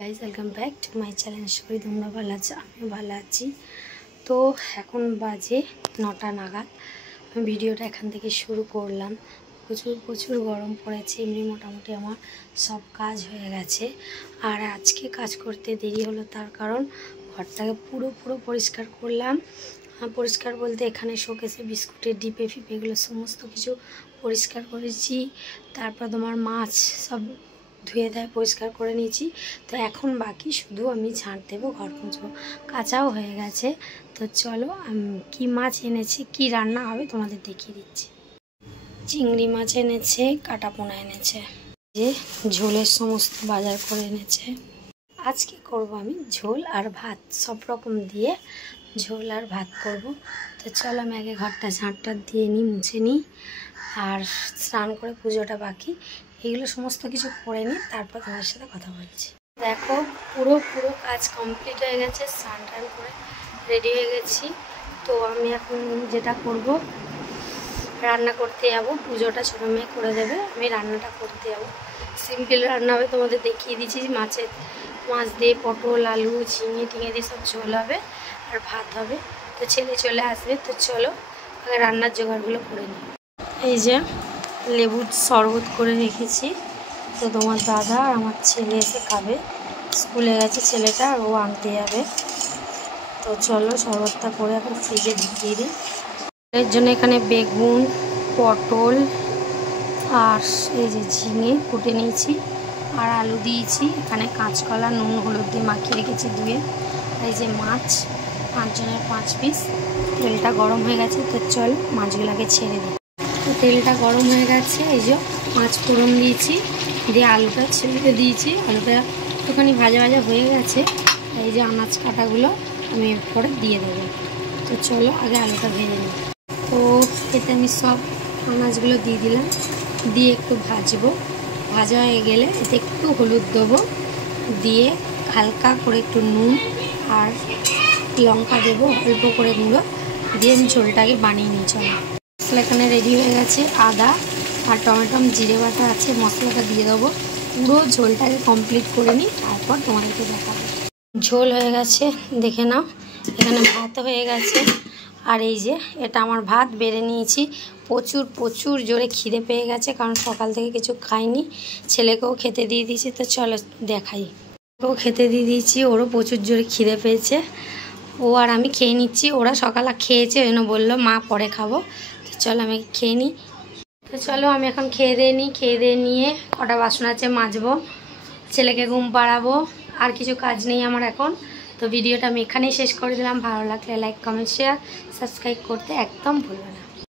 Guys welcome back to my channel. সবাই তোমরা ভালো আছো, আমিও ভালো আছি। তো এখন বাজে 9টা নাগাদ। আমি ভিডিওটা এখান থেকে শুরু করলাম। প্রচুর গরম পড়েছে। এমনি মোটামুটি আমার সব কাজ হয়ে গেছে। আর আজকে কাজ করতে দেরি হলো, তার কারণ ঘরটাকে পুরো পরিষ্কার করলাম। পরিষ্কার বলতে এখানে শোকেসে বিস্কুটের ডিপে ফিপেগুলো সমস্ত কিছু পরিষ্কার করেছি। তারপর তোমার মাছ সব ধুয়ে দেয় পরিষ্কার করে নিয়েছি। তো এখন বাকি শুধু আমি ঝাঁট দেবো, ঘর মুছবো। কাঁচাও হয়ে গেছে। তো চলো কি মাছ এনেছি, কি রান্না হবে তোমাদের দেখিয়ে দিচ্ছি। চিংড়ি মাছ এনেছে, কাটা পোনা এনেছে, যে ঝোলের সমস্ত বাজার করে এনেছে। আজকে করব আমি ঝোল আর ভাত, সব রকম দিয়ে ঝোল আর ভাত করব। তো চলো আমি আগে ঘরটা ঝাঁটটা দিয়ে নিই, মুছে নিই। আর স্নান করে পুজোটা বাকি, এগুলো সমস্ত কিছু করে নিই, তারপর তোমার সাথে কথা বলছি। দেখো পুরো কাজ কমপ্লিট হয়ে গেছে। স্নান টান করে রেডি হয়ে গেছি। তো আমি এখন যেটা করব, রান্না করতে যাবো। পুজোটা ছোটো মেয়ে করে দেবে, আমি রান্নাটা করতে যাবো। সিম্পল রান্না হবে, তোমাদের দেখিয়ে দিচ্ছি। মাছ দিয়ে পটল আলু ঝিঙে টিঙে দিয়ে সব ঝোল হবে আর ভাত হবে। তো ছেলে চলে আসবে। তো চলো আগে রান্নার জোগাড়গুলো করে নিই। এই যে লেবুর শরবত করে রেখেছি। তো তোমার দাদা আর আমার ছেলে এসে খাবে। স্কুলে গেছে ছেলেটা, আর ও আনতে যাবে। তো চলো শরবতটা করে এখন ফ্রিজে ঢুকিয়ে দিই। এর জন্য এখানে বেগুন, পটল আর এই যে ঝিঙে কুটে নিয়েছি, আর আলু দিয়েছি। এখানে কাঁচকলা নুন হলুদ দিয়ে মাখিয়ে রেখেছি ধুয়ে। এই যে মাছ, 5 জনের 5 পিস। তেলটা গরম হয়ে গেছে। তো চল মাছগুলোকে ছেড়ে দিই। তো তেলটা গরম হয়ে গেছে, এই যে মাছ ফোড়ন দিয়েছি, দিয়ে আলুটা ছেড়ে দিয়েছি। আলুটা একটুখানি ভাজা হয়ে গেছে। এই যে আনাজ কাটাগুলো আমি এরপরে দিয়ে দেবো। তো চলো আগে আলুটা ভেজে নিই। তো এতে আমি সব আনাজগুলো দিয়ে দিলাম, দিয়ে একটু ভাজবো। ভাজা হয়ে গেলে এতে একটু হলুদ দেবো, দিয়ে হালকা করে একটু নুন আর লঙ্কা দেবো অল্প করে গুঁড়ো, দিয়ে আমি ঝোলটাকে বানিয়ে নিই। চলো মশলা এখানে রেডি হয়ে গেছে। আদা আর টমেটো জিরে বাটা আছে, মশলাটা দিয়ে দেবো। পুরো ঝোলটাকে কমপ্লিট করে নিই, তারপর তোমাদেরকে দেখাবো। ঝোল হয়ে গেছে, দেখে নাও। এখানে ভাত হয়ে গেছে। আর এই যে এটা আমার ভাত বেড়ে নিয়েছি। প্রচুর জোরে খিদে পেয়ে গেছে, কারণ সকাল থেকে কিছু খাইনি। ছেলেকেও খেতে দিয়ে দিয়েছি। তো চলো দেখাই। ওকেও খেতে দিয়ে দিয়েছি, ওরও প্রচুর জোরে খিদে পেয়েছে। ও আর আমি খেয়ে নিচ্ছি। ওরা সকালে খেয়েছে, ওই জন্য বললো মা পরে খাবো। তো চলো আমি খেয়ে নিই। তো চলো আমি এখন খেয়ে নিই। খেয়ে নিয়ে কটা বাসন আছে মাজবো, ছেলেকে ঘুম পাড়াবো। আর কিছু কাজ নেই আমার এখন। তো ভিডিওটা আমি এখানেই শেষ করে দিলাম। ভালো লাগলে লাইক কমেন্ট শেয়ার সাবস্ক্রাইব করতে একদম ভুলবে না।